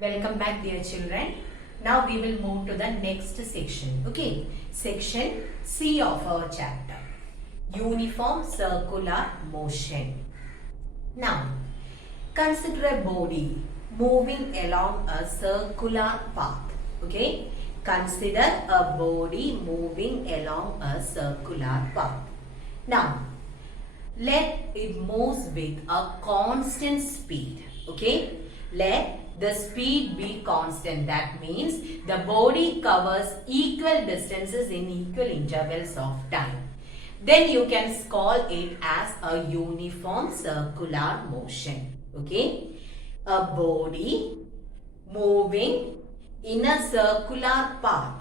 Welcome back, dear children. Now we will move to the next section. Okay, section C of our chapter, uniform circular motion. Now, consider a body moving along a circular path. Okay, consider a body moving along a circular path. Now, let it move with a constant speed. Okay, let the speed be constant. That means the body covers equal distances in equal intervals of time. Then you can call it as a uniform circular motion. Okay, a body moving in a circular path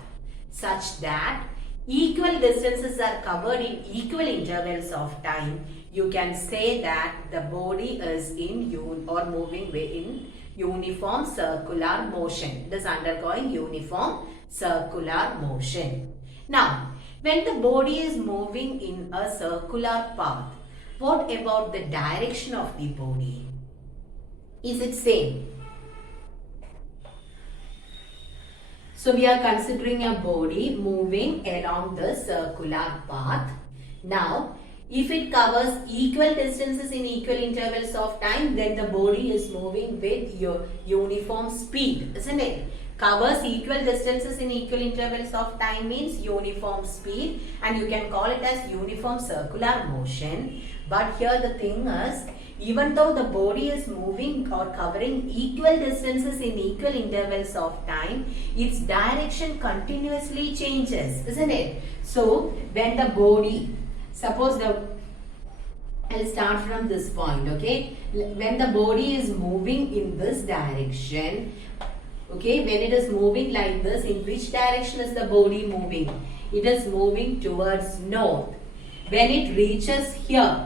such that equal distances are covered in equal intervals of time. You can say that the body is in moving in uniform circular motion. It is undergoing uniform circular motion. Now, when the body is moving in a circular path, what about the direction of the body? Is it same? So we are considering a body moving along the circular path. Now, if it covers equal distances in equal intervals of time, then the body is moving with your uniform speed, isn't it? Covers equal distances in equal intervals of time means uniform speed, and you can call it as uniform circular motion. But here the thing is, even though the body is moving or covering equal distances in equal intervals of time, its direction continuously changes, isn't it? So, when the body, suppose I'll start from this point, okay? When the body is moving in this direction, okay, when it is moving like this, in which direction is the body moving? It is moving towards north. When it reaches here,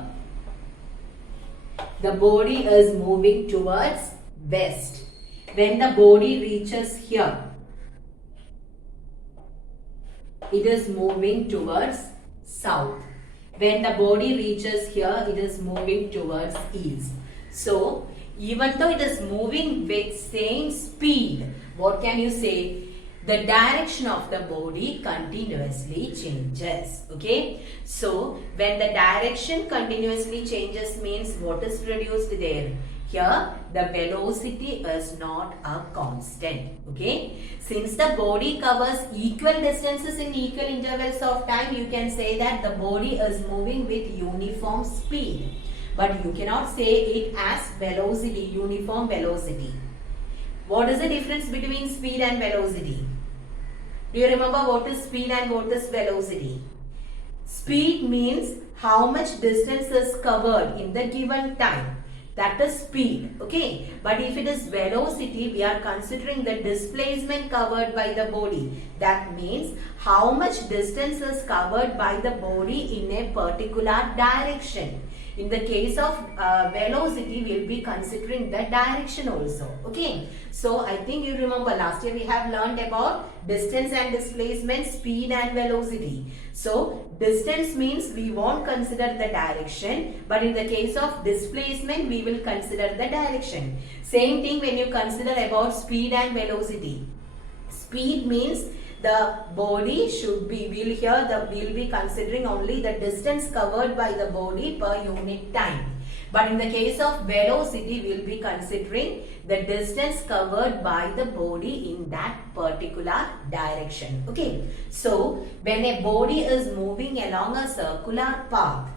the body is moving towards west. When the body reaches here, it is moving towards south. When the body reaches here, it is moving towards east. So, even though it is moving with same speed, what can you say? The direction of the body continuously changes. Okay. So, when the direction continuously changes means what is produced there? Here, the velocity is not a constant. Okay. Since the body covers equal distances in equal intervals of time, you can say that the body is moving with uniform speed. But you cannot say it as velocity, uniform velocity. What is the difference between speed and velocity? Do you remember what is speed and what is velocity? Speed means how much distance is covered in the given time. That is speed. Okay. But if it is velocity, we are considering the displacement covered by the body. That means how much distance is covered by the body in a particular direction. In the case of velocity, we will be considering the direction also. Okay. So, I think you remember last year we have learned about distance and displacement, speed and velocity. So, distance means we won't consider the direction, but in the case of displacement, we will consider the direction. Same thing when you consider about speed and velocity. Speed means the body should be, we'll be considering only the distance covered by the body per unit time. But in the case of velocity, we'll be considering the distance covered by the body in that particular direction. Okay. So, when a body is moving along a circular path,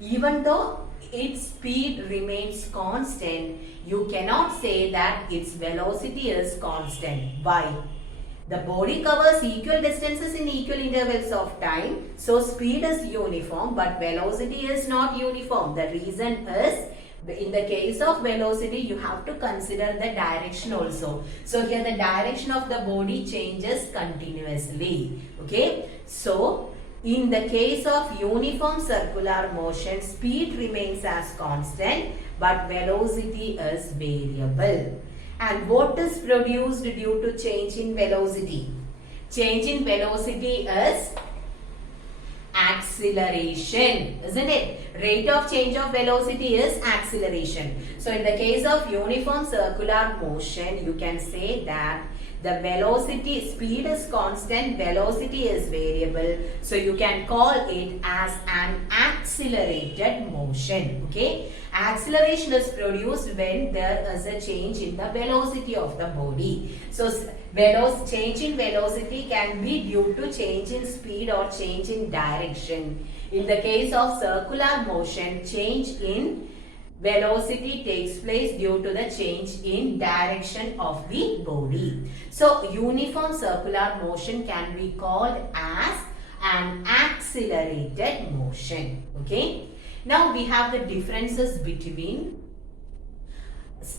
even though its speed remains constant, you cannot say that its velocity is constant. Why? The body covers equal distances in equal intervals of time. So, speed is uniform but velocity is not uniform. The reason is, in the case of velocity, you have to consider the direction also. So, here the direction of the body changes continuously. Okay. So, in the case of uniform circular motion, speed remains as constant but velocity is variable. And what is produced due to change in velocity? Change in velocity is acceleration, isn't it? Rate of change of velocity is acceleration. So in the case of uniform circular motion, you can say that the velocity, speed is constant, velocity is variable. So you can call it as an accelerated motion. Okay. Acceleration is produced when there is a change in the velocity of the body. So change in velocity can be due to change in speed or change in direction. In the case of circular motion, change in velocity takes place due to the change in direction of the body. So uniform circular motion can be called as an accelerated motion. Okay. Now we have the differences between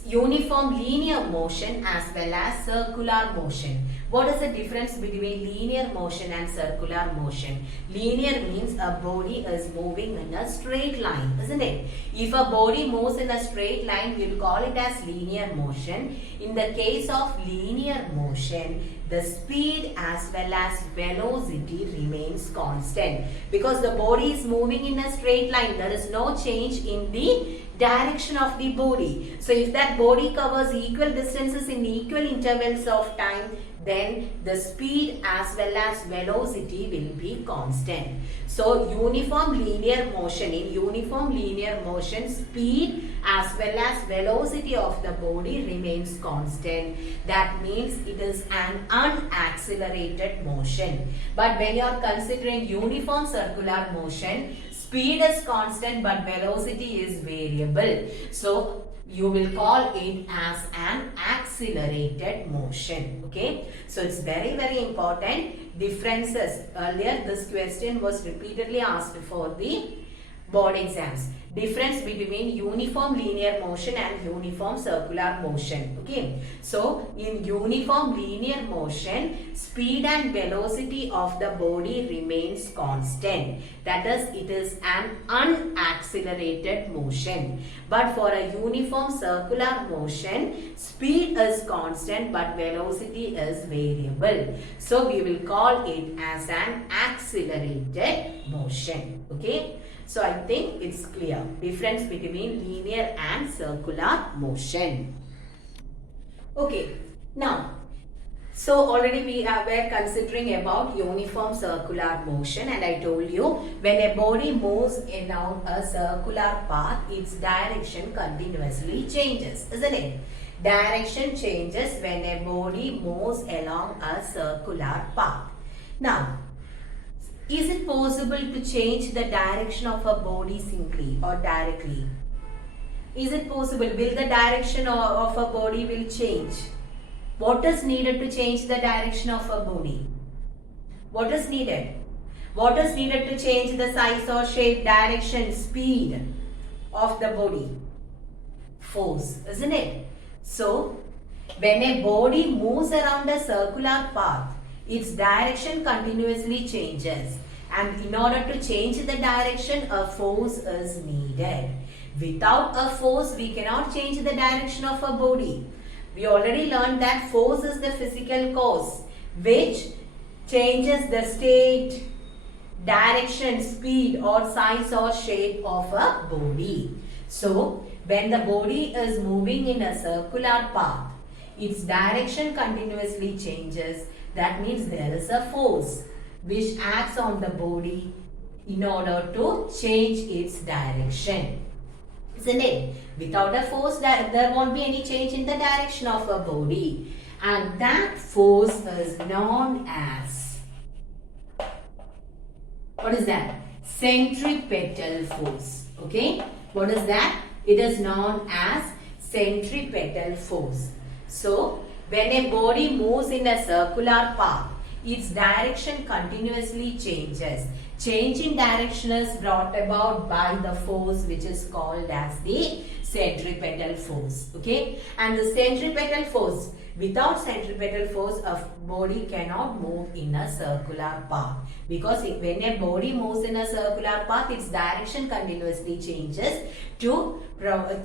uniform linear motion as well as circular motion. What is the difference between linear motion and circular motion? Linear means a body is moving in a straight line, isn't it? If a body moves in a straight line, we will call it as linear motion. In the case of linear motion, the speed as well as velocity remains constant because the body is moving in a straight line. There is no change in the direction of the body. So if that body covers equal distances in equal intervals of time, then the speed as well as velocity will be constant. So uniform linear motion, in uniform linear motion, speed as well as velocity of the body remains constant. That means it is an unaccelerated motion. But when you are considering uniform circular motion, speed is constant but velocity is variable. So you will call it as an accelerated motion. Okay. So it's very, very important. Differences. Earlier this question was repeatedly asked for the board exams. Difference between uniform linear motion and uniform circular motion. Okay. So in uniform linear motion, speed and velocity of the body remains constant. That is, it is an unaccelerated motion. But for a uniform circular motion, speed is constant but velocity is variable. So we will call it as an accelerated motion. Okay. So I think it's clear. Difference between linear and circular motion. Okay. Now, so already we were considering about uniform circular motion, and I told you when a body moves along a circular path, its direction continuously changes, isn't it? Direction changes when a body moves along a circular path. Now, is it possible to change the direction of a body simply or directly? Is it possible? Will the direction of a body will change? What is needed to change the direction of a body? What is needed? What is needed to change the size or shape, direction, speed of the body? Force, isn't it? So, when a body moves around a circular path, its direction continuously changes, and in order to change the direction, a force is needed. Without a force, we cannot change the direction of a body. We already learned that force is the physical cause which changes the state, direction, speed or size or shape of a body. So, when the body is moving in a circular path, its direction continuously changes. That means there is a force which acts on the body in order to change its direction. Isn't it? Without a force, there won't be any change in the direction of a body. And that force is known as, what is that? Centripetal force. Okay? What is that? It is known as centripetal force. So, when a body moves in a circular path, its direction continuously changes. Change in direction is brought about by the force which is called as the centripetal force. Okay? And the centripetal force, without centripetal force, a body cannot move in a circular path. Because when a body moves in a circular path, its direction continuously changes. To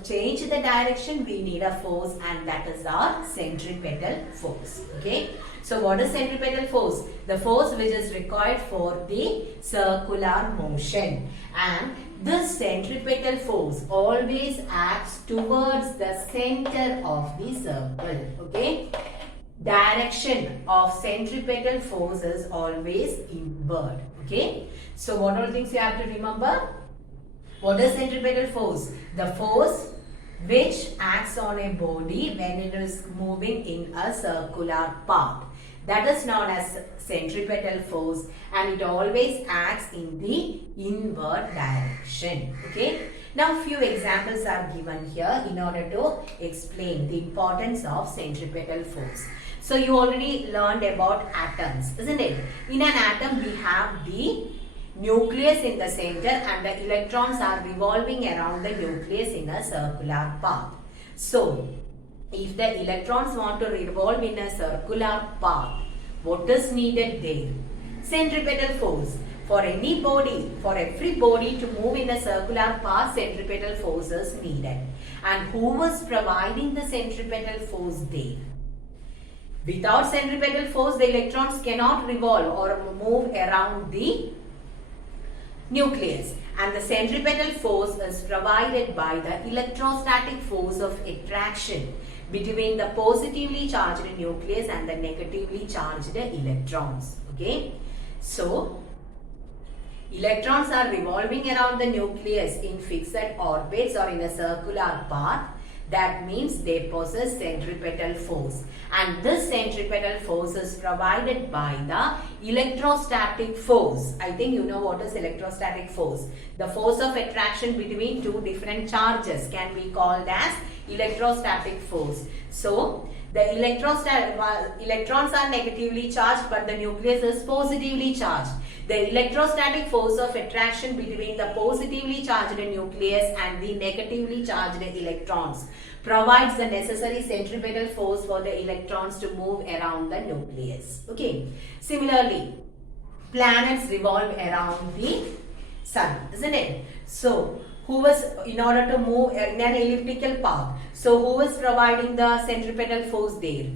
change the direction, we need a force, and that is our centripetal force. Okay. So what is centripetal force? The force which is required for the circular motion. And this centripetal force always acts towards the center of the circle. Okay. Direction of centripetal force is always inward. Okay. So what all things you have to remember? What is centripetal force? The force which acts on a body when it is moving in a circular path. That is known as centripetal force, and it always acts in the inward direction. Okay. Now few examples are given here in order to explain the importance of centripetal force. So you already learned about atoms, isn't it? In an atom we have the nucleus in the center, and the electrons are revolving around the nucleus in a circular path. So if the electrons want to revolve in a circular path, what is needed there? Centripetal force. For any body, for every body to move in a circular path, centripetal force is needed. And who was providing the centripetal force there? Without centripetal force, the electrons cannot revolve or move around the nucleus, and the centripetal force is provided by the electrostatic force of attraction between the positively charged nucleus and the negatively charged electrons. Okay, so electrons are revolving around the nucleus in fixed orbits or in a circular path. That means they possess centripetal force, and this centripetal force is provided by the electrostatic force. I think you know what is electrostatic force. The force of attraction between two different charges can be called as electrostatic force. So the electrons are negatively charged, but the nucleus is positively charged. The electrostatic force of attraction between the positively charged nucleus and the negatively charged electrons provides the necessary centripetal force for the electrons to move around the nucleus. Okay. Similarly, planets revolve around the sun, isn't it? So who was, in order to move in an elliptical path, so who is providing the centripetal force there?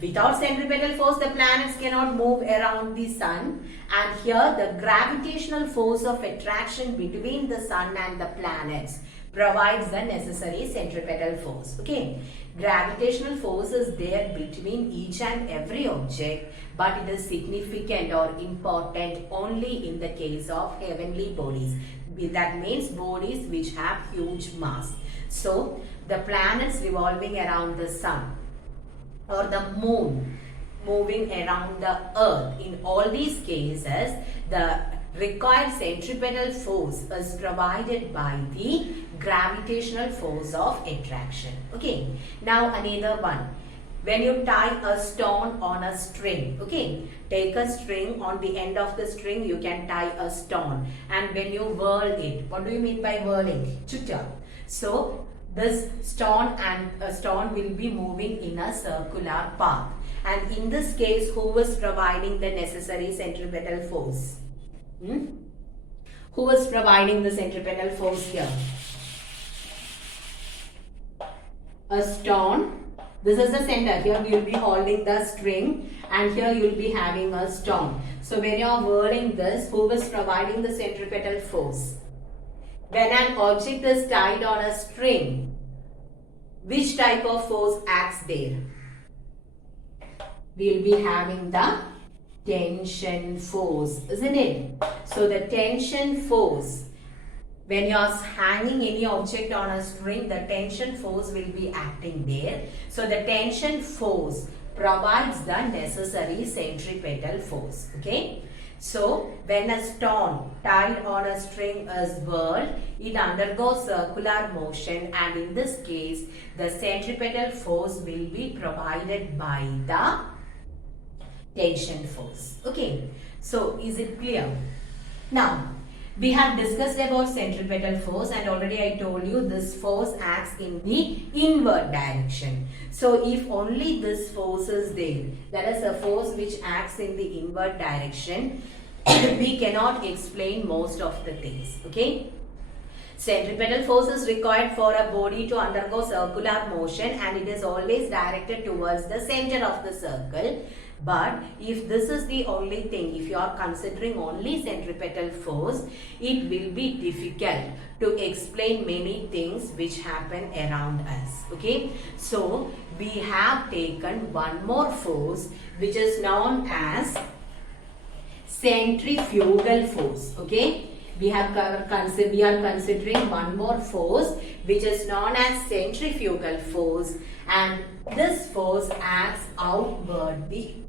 Without centripetal force, the planets cannot move around the sun, and here the gravitational force of attraction between the sun and the planets provides the necessary centripetal force. Okay, gravitational force is there between each and every object, but it is significant or important only in the case of heavenly bodies. That means bodies which have huge mass. So the planets revolving around the sun, or the moon moving around the earth, in all these cases the required centripetal force is provided by the gravitational force of attraction. Okay, now another one. When you tie a stone on a string, okay, take a string, on the end of the string you can tie a stone, and when you whirl it, what do you mean by whirling? Chucha. So this stone will be moving in a circular path, and in this case who is providing the necessary centripetal force? Who is providing the centripetal force here? A stone. This is the center. Here we will be holding the string, and here you will be having a stone. So when you are whirling this, who is providing the centripetal force? When an object is tied on a string, which type of force acts there? We will be having the tension force, isn't it? So the tension force, when you are hanging any object on a string, the tension force will be acting there. So the tension force provides the necessary centripetal force. Okay. So when a stone tied on a string is whirled, it undergoes circular motion, and in this case the centripetal force will be provided by the tension force. Okay. So is it clear? Now We have discussed about centripetal force, and already I told you this force acts in the inward direction. So if only this force is there, that is a force which acts in the inward direction, we cannot explain most of the things. Okay. Centripetal force is required for a body to undergo circular motion, and it is always directed towards the center of the circle. But if this is the only thing, if you are considering only centripetal force, it will be difficult to explain many things which happen around us. Okay, so we have taken one more force which is known as centrifugal force. Okay, we are considering one more force which is known as centrifugal force, and this force acts outwardly.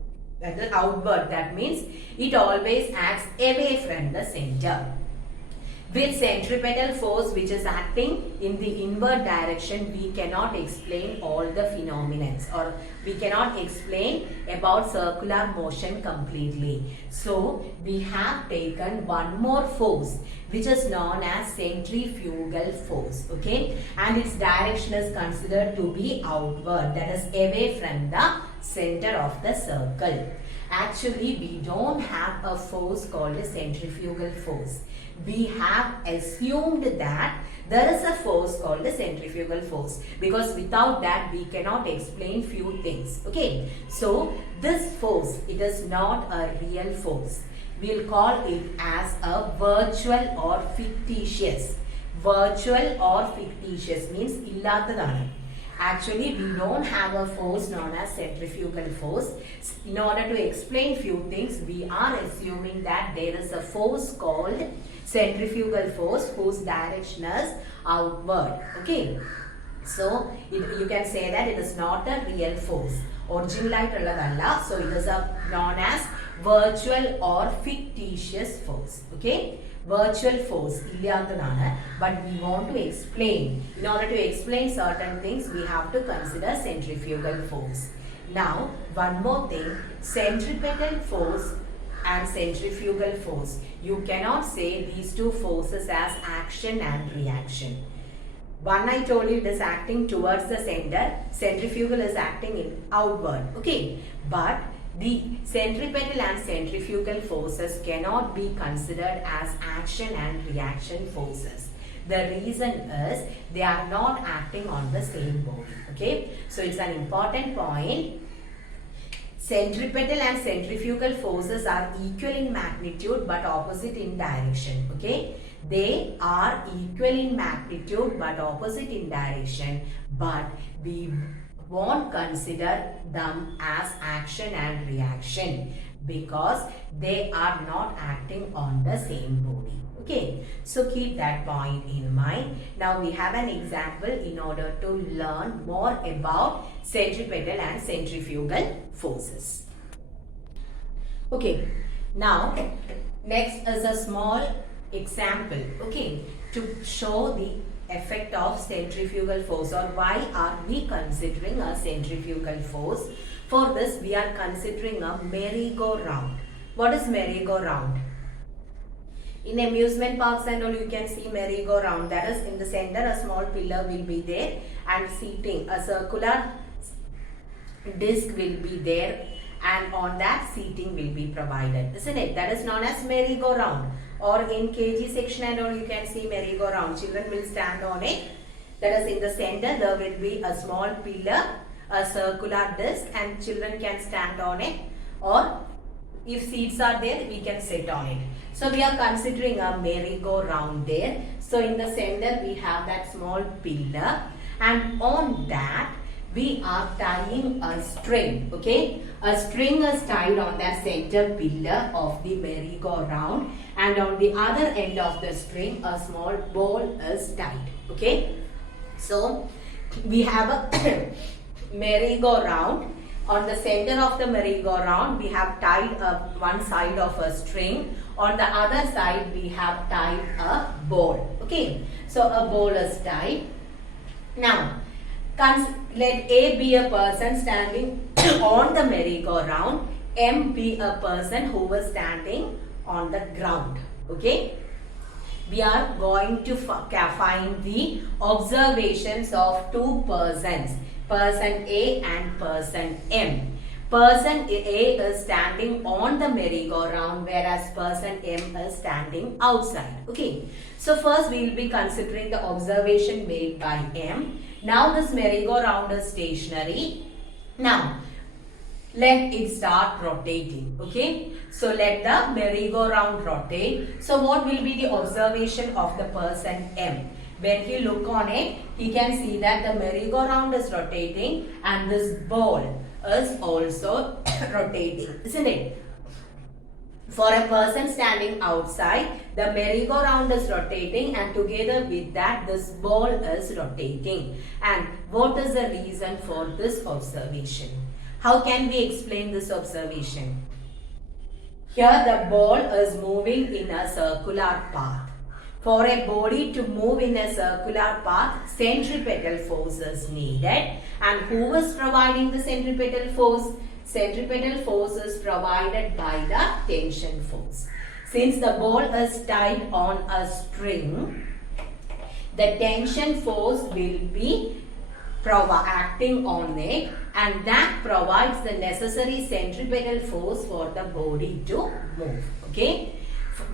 That means it always acts away from the center. With centripetal force which is acting in the inward direction, we cannot explain all the phenomena, or we cannot explain about circular motion completely. So we have taken one more force which is known as centrifugal force. Okay, and its direction is considered to be outward, that is away from the center of the circle. Actually, we don't have a force called a centrifugal force. We have assumed that there is a force called the centrifugal force, because without that we cannot explain few things. Okay, so this force, it is not a real force. We'll call it as a virtual or fictitious. Virtual or fictitious means illathathana. Actually, we don't have a force known as centrifugal force. In order to explain few things, we are assuming that there is a force called centrifugal force whose direction is outward. Okay, so you can say that it is not a real force. Original, so it is known as virtual or fictitious force. Okay, virtual force illyathadana, but we want to explain. In order to explain certain things, we have to consider centrifugal force. Now, one more thing, centripetal force and centrifugal force. You cannot say these two forces as action and reaction. One I told you, it is acting towards the center, centrifugal is acting in outward. Okay, but the centripetal and centrifugal forces cannot be considered as action and reaction forces. The reason is they are not acting on the same body. Okay, so it's an important point. Centripetal and centrifugal forces are equal in magnitude but opposite in direction. Okay, they are equal in magnitude but opposite in direction, but we won't consider them as action and reaction because they are not acting on the same body. Okay, so keep that point in mind. Now we have an example in order to learn more about centripetal and centrifugal forces. Okay, now next is a small example, okay, to show the effect of centrifugal force, or why are we considering a centrifugal force. For this we are considering a merry-go-round. What is merry-go-round? In amusement parks and all, you can see merry-go-round. That is, in the center a small pillar will be there and seating, a circular disc will be there, and on that seating will be provided, isn't it? That is known as merry-go-round. Or in KG section and all, you can see merry-go-round. Children will stand on it. That is, in the center there will be a small pillar, a circular disc, and children can stand on it, or if seats are there, we can sit on it. So we are considering a merry-go-round there. So in the center we have that small pillar, and on that we are tying a string. Okay, a string is tied on that center pillar of the merry-go-round, and on the other end of the string a small ball is tied. Okay, so we have a merry-go-round. On the center of the merry-go-round we have tied up one side of a string. On the other side we have tied a ball. Okay, so a ball is tied. Now let A be a person standing on the merry-go-round, M be a person who was standing on the ground. Okay, we are going to find the observations of two persons, person A and person M. Person A is standing on the merry-go-round, whereas person M is standing outside. Okay. So first we will be considering the observation made by M. Now this merry-go-round is stationary. Now let it start rotating. Okay. So let the merry-go-round rotate. So what will be the observation of the person M? When he look on it, he can see that the merry-go-round is rotating and this ball is also rotating, isn't it? For a person standing outside, the merry-go-round is rotating and together with that this ball is rotating. And what is the reason for this observation? How can we explain this observation? Here the ball is moving in a circular path. For a body to move in a circular path, centripetal force is needed. And who is providing the centripetal force? Centripetal force is provided by the tension force. Since the ball is tied on a string, the tension force will be acting on it, and that provides the necessary centripetal force for the body to move. Okay.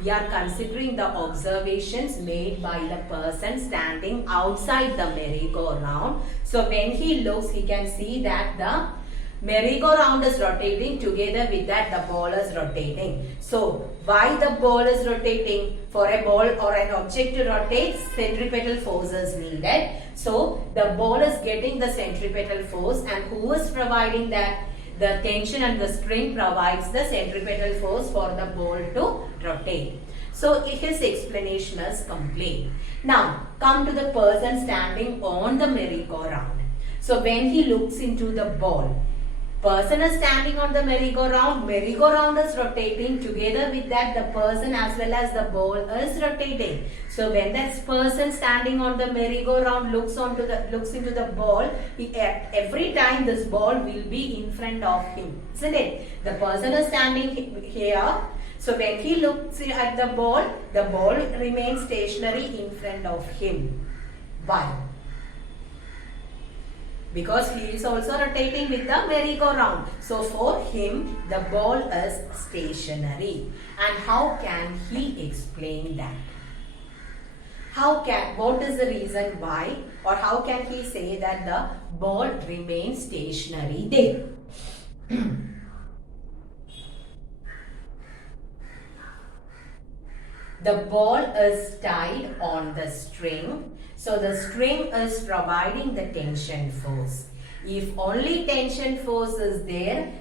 We are considering the observations made by the person standing outside the merry-go-round. So when he looks, he can see that the merry-go-round is rotating, together with that the ball is rotating. So why the ball is rotating? For a ball or an object to rotate, centripetal force is needed. So the ball is getting the centripetal force, and who is providing that? The tension and the string provides the centripetal force for the ball to rotate. So his explanation is complete. Now come to the person standing on the merry-go-round. So when he looks into the ball, person is standing on the merry-go-round, merry-go-round is rotating, together with that the person as well as the ball is rotating. So when that person standing on the merry-go-round looks into the ball, every time this ball will be in front of him, isn't it? The person is standing here. So when he looks at the ball remains stationary in front of him. Why? Because he is also rotating with the merry-go-round. So for him, the ball is stationary. And how can he explain that? What is the reason why, or how can he say that the ball remains stationary there? The ball is tied on the string. So the string is providing the tension force. If only tension force is there,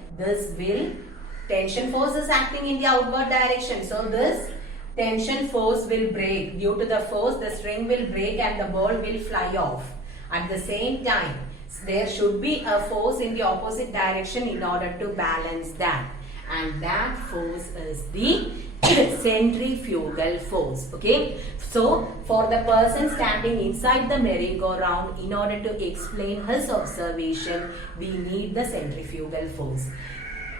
tension force is acting in the outward direction. So this tension force will break. Due to the force, the string will break and the ball will fly off. At the same time, there should be a force in the opposite direction in order to balance that. And that force is the centrifugal force. Okay. So for the person standing inside the merry-go-round, in order to explain his observation, we need the centrifugal force.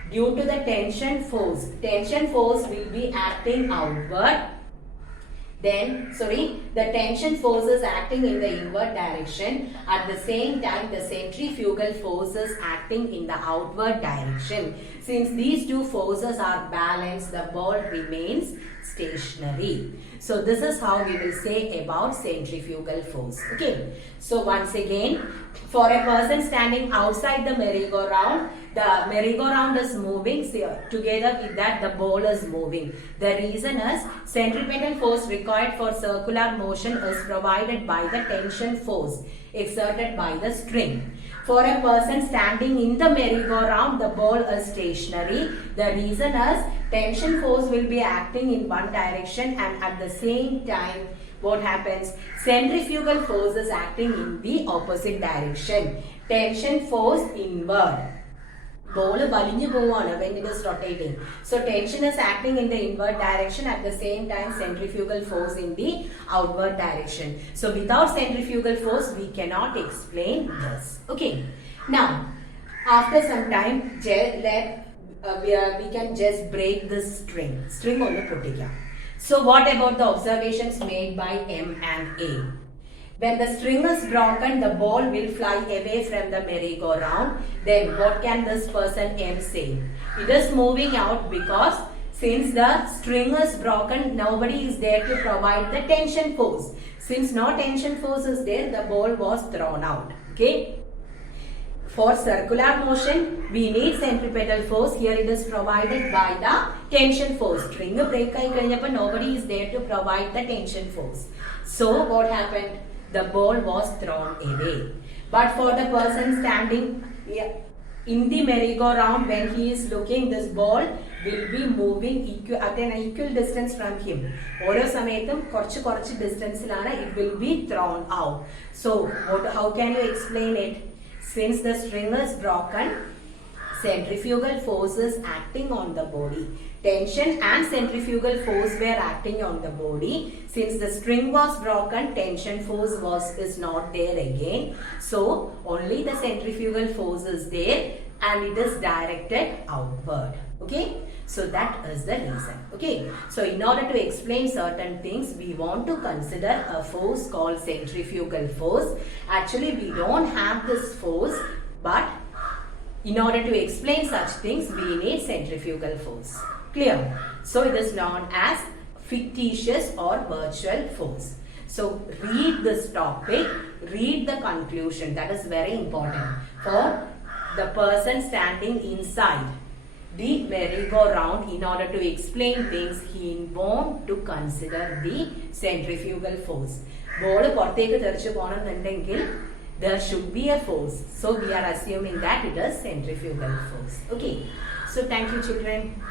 Due to the tension force will be acting outward. The tension force is acting in the inward direction. At the same time, the centrifugal force is acting in the outward direction. Since these two forces are balanced, the ball remains stationary. So this is how we will say about centrifugal force. Okay. So once again, for a person standing outside the merry-go-round is moving. Together with that, the ball is moving. The reason is centripetal force required for circular motion is provided by the tension force exerted by the string. For a person standing in the merry-go-round, the ball is stationary. The reason is tension force will be acting in one direction, and at the same time, what happens? Centrifugal force is acting in the opposite direction. Tension force inward. Ball valinju povana when it is rotating. So tension is acting in the inward direction, at the same time centrifugal force in the outward direction. So without centrifugal force we cannot explain this. Okay. Now after some time we can just break this string on the pottika. So what about the observations made by M and A? When the string is broken, the ball will fly away from the merry-go-round. Then what can this person M say? It is moving out because since the string is broken, nobody is there to provide the tension force. Since no tension force is there, the ball was thrown out. Okay. For circular motion, we need centripetal force. Here it is provided by the tension force. String break but nobody is there to provide the tension force. So what happened? The ball was thrown away. But for the person standing in the merry-go-round, when he is looking, this ball will be moving at an equal distance from him. Oro samaythum korchu distance it will be thrown out. So how can you explain it? Since the string is broken, centrifugal force is acting on the body. Tension and centrifugal force were acting on the body. Since the string was broken, tension force is not there again. So only the centrifugal force is there and it is directed outward. Okay. So that is the reason. Okay. So in order to explain certain things, we want to consider a force called centrifugal force. Actually, we don't have this force, but in order to explain such things, we need centrifugal force. Clear? So it is known as fictitious or virtual force. So read this topic, read the conclusion. That is very important for the person standing inside the merry-go-round. In order to explain things, he wants to consider the centrifugal force. There should be a force. So we are assuming that it is centrifugal force. Okay. So thank you, children.